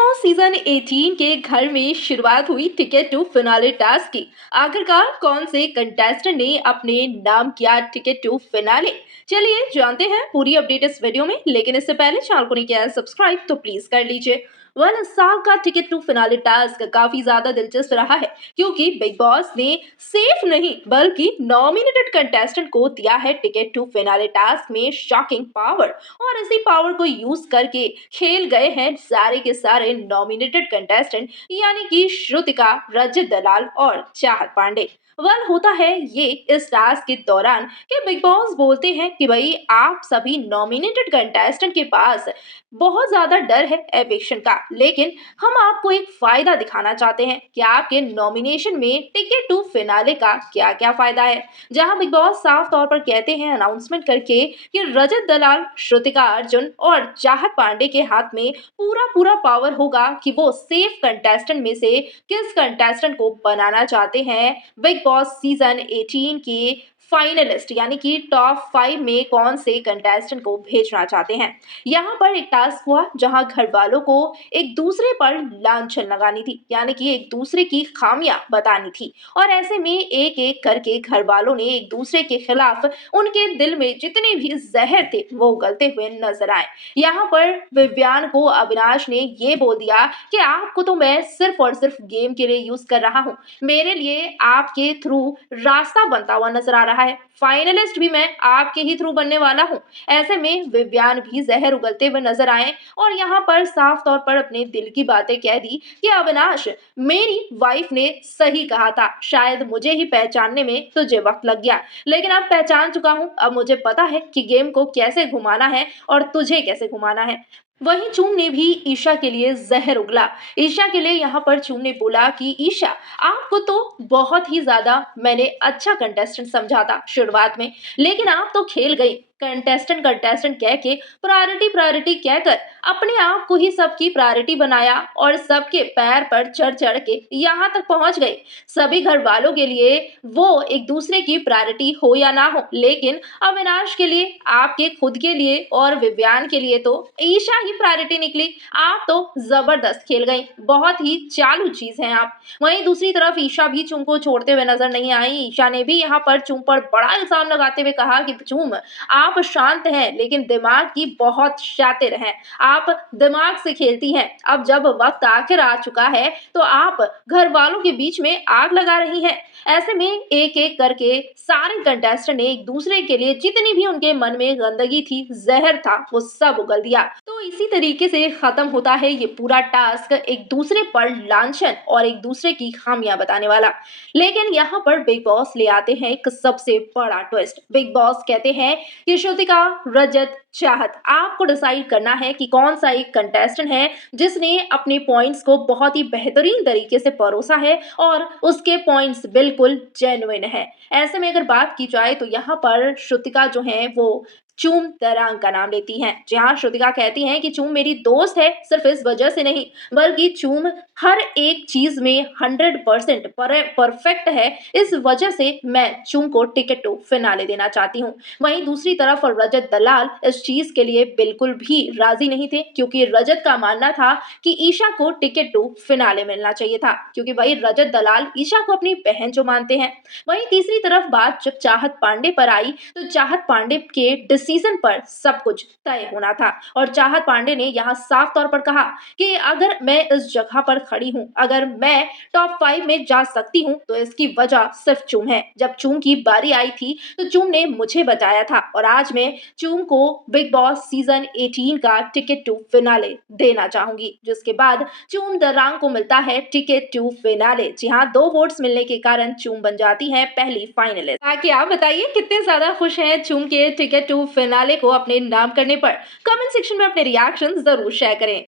Boss season 18 के घर में शुरुआत हुई टिकट टू फिनाले टास्क की। आखिरकार कौन से कंटेस्टेंट ने अपने नाम किया टिकट टू फिनाले। चलिए जानते हैं पूरी अपडेट इस वीडियो में, लेकिन इससे पहले चैनल को नहीं किया है सब्सक्राइब तो प्लीज कर लीजिए। इस साल का टिकट टू फिनाले टास्क काफी ज्यादा दिलचस्प रहा है, क्योंकि बिग बॉस ने सिर्फ नहीं बल्कि नॉमिनेटेड कंटेस्टेंट को दिया है टिकट टू फिनाले टास्क में शॉकिंग पावर। और इसी पावर को यूज करके खेल गए हैं सारे के सारे नॉमिनेटेड कंटेस्टेंट, यानी कि श्रुतिका, रजत दलाल और चाहत पांडे। होता है ये इस टास्क के दौरान कि बिग बॉस बोलते हैं कि भाई आप सभी नॉमिनेटेड कंटेस्टेंट के पास बहुत ज्यादा डर है एविक्शन का, लेकिन हम आपको एक फायदा दिखाना चाहते हैं कि आपके नॉमिनेशन में टिकट टू फिनाले का क्या क्या फायदा है। जहां बिग बॉस साफ तौर पर कहते हैं अनाउंसमेंट करके कि रजत दलाल, श्रुतिका अर्जुन और चाहत पांडे के हाथ में पूरा पूरा पावर होगा कि वो सेफ कंटेस्टेंट में से किस कंटेस्टेंट को बनाना चाहते हैं बिग बॉस सीजन 18 के फाइनलिस्ट, यानी कि टॉप 5 में कौन से कंटेस्टेंट को भेजना चाहते हैं। यहाँ पर एक टास्क हुआ जहां घर वालों को एक दूसरे पर लांछन लगानी थी, यानी कि एक दूसरे की खामियां बतानी थी। और ऐसे में एक एक करके घर वालों ने एक दूसरे के खिलाफ उनके दिल में जितने भी जहर थे वो उगलते हुए नजर आए। यहाँ पर विव्यान को अविनाश ने ये बोल दिया कि आपको तो मैं सिर्फ और सिर्फ गेम के लिए यूज कर रहा हूँ, मेरे लिए आपके थ्रू रास्ता बनता हुआ नजर आ रहा है, फाइनलिस्ट भी मैं आपके ही थ्रू बनने वाला हूँ। ऐसे में विव्यान भी जहर उगलते हुए नजर आए और यहाँ पर साफ तौर पर अपने दिल की बातें कह दी कि अविनाश, मेरी वाइफ ने सही कहा था, शायद मुझे ही पहचानने में तुझे वक्त लग गया, लेकिन अब पहचान चुका हूँ। अब मुझे पता है कि गेम को कैसे घुमाना है और तुझे कैसे घुमाना है। वहीं चूम ने भी ईशा के लिए जहर उगला। ईशा के लिए यहाँ पर चूम ने बोला कि ईशा, आपको तो बहुत ही ज्यादा मैंने अच्छा कंटेस्टेंट समझा था शुरुआत में, लेकिन आप तो खेल गई कंटेस्टेंट कंटेस्टेंट कह के, प्रायोरिटी प्रायोरिटी कहकर अपने आप को ही सबकी प्रायोरिटी बनाया और सबके पैर पर चढ़ चढ़ के यहाँ तक पहुंच गए। सभी घर वालों के लिए वो एक दूसरे की प्रायोरिटी हो या ना हो, लेकिन अविनाश के लिए, आपके खुद के लिए और विव्यान के लिए तो ईशा ही प्रायोरिटी निकली। आप तो जबरदस्त खेल गई, बहुत ही चालू चीज है आप। वहीं दूसरी तरफ ईशा भी चुम को छोड़ते हुए नजर नहीं आई। ईशा ने भी यहाँ पर चुम पर बड़ा इल्जाम लगाते हुए कहा कि चुम, आप शांत हैं लेकिन दिमाग की बहुत शातिर हैं, आप दिमाग से खेलती हैं। अब जब वक्त आखिर आ चुका है तो आप घर वालों के बीच में आग लगा रही हैं। ऐसे में एक एक करके सारे कंटेस्टेंट ने एक दूसरे के लिए जितनी भी उनके मन में गंदगी थी, जहर था, वो सब उगल दिया। तो इसी तरीके से खत्म होता है ये पूरा टास्क, एक दूसरे पर लांछन और एक दूसरे की खामियां बताने वाला। लेकिन यहाँ पर बिग बॉस ले आते हैं एक सबसे बड़ा ट्विस्ट। बिग बॉस कहते हैं कि श्रुतिका, रजत, चाहत, आपको डिसाइड करना है कि कौन सा एक कंटेस्टेंट है जिसने अपने पॉइंट्स को बहुत ही बेहतरीन तरीके से परोसा है और उसके पॉइंट्स बिल्कुल जेन्युइन है। ऐसे में अगर बात की जाए तो यहाँ पर श्रुतिका जो है वो चूम दरांग का नाम लेती हैं। जहां श्रुतिका कहती हैं कि चूम मेरी दोस्त है, सिर्फ इस वजह से नहीं बल्कि चूम हर एक चीज में 100% परफेक्ट है, इस वजह से मैं चूम को टिकट टू फिनाले देना चाहती हूँ। वहीं दूसरी तरफ और रजत दलाल इस चीज के लिए बिल्कुल भी राजी नहीं थे, क्योंकि रजत का मानना था कि ईशा को टिकट टू फिनाले मिलना चाहिए था, क्योंकि भाई रजत दलाल ईशा को अपनी बहन जो मानते हैं। वहीं तीसरी तरफ बात जब चाहत पांडे पर आई तो चाहत पांडे के डिसीजन पर सब कुछ तय होना था और चाहत पांडे ने यहाँ साफ तौर पर कहा कि अगर मैं इस जगह पर खड़ी हूँ, अगर मैं टॉप 5 में जा सकती हूँ तो इसकी वजह सिर्फ चूम है। जब चूम की बारी आई थी तो चूम ने मुझे बचाया था और आज मैं चूम को बिग बॉस सीजन 18 का टिकट टू फिनाले देना चाहूंगी, जिसके बाद चूम दरांग को मिलता है टिकट टू फिनाले। जी हाँ, 2 वोट्स मिलने के कारण चूम बन जाती है पहली फाइनलिस्ट। ताकि आप बताइए कितने ज्यादा खुश हैं चूम के टिकट टू फिनाले को अपने नाम करने पर। कमेंट सेक्शन में अपने रिएक्शन जरूर शेयर करें।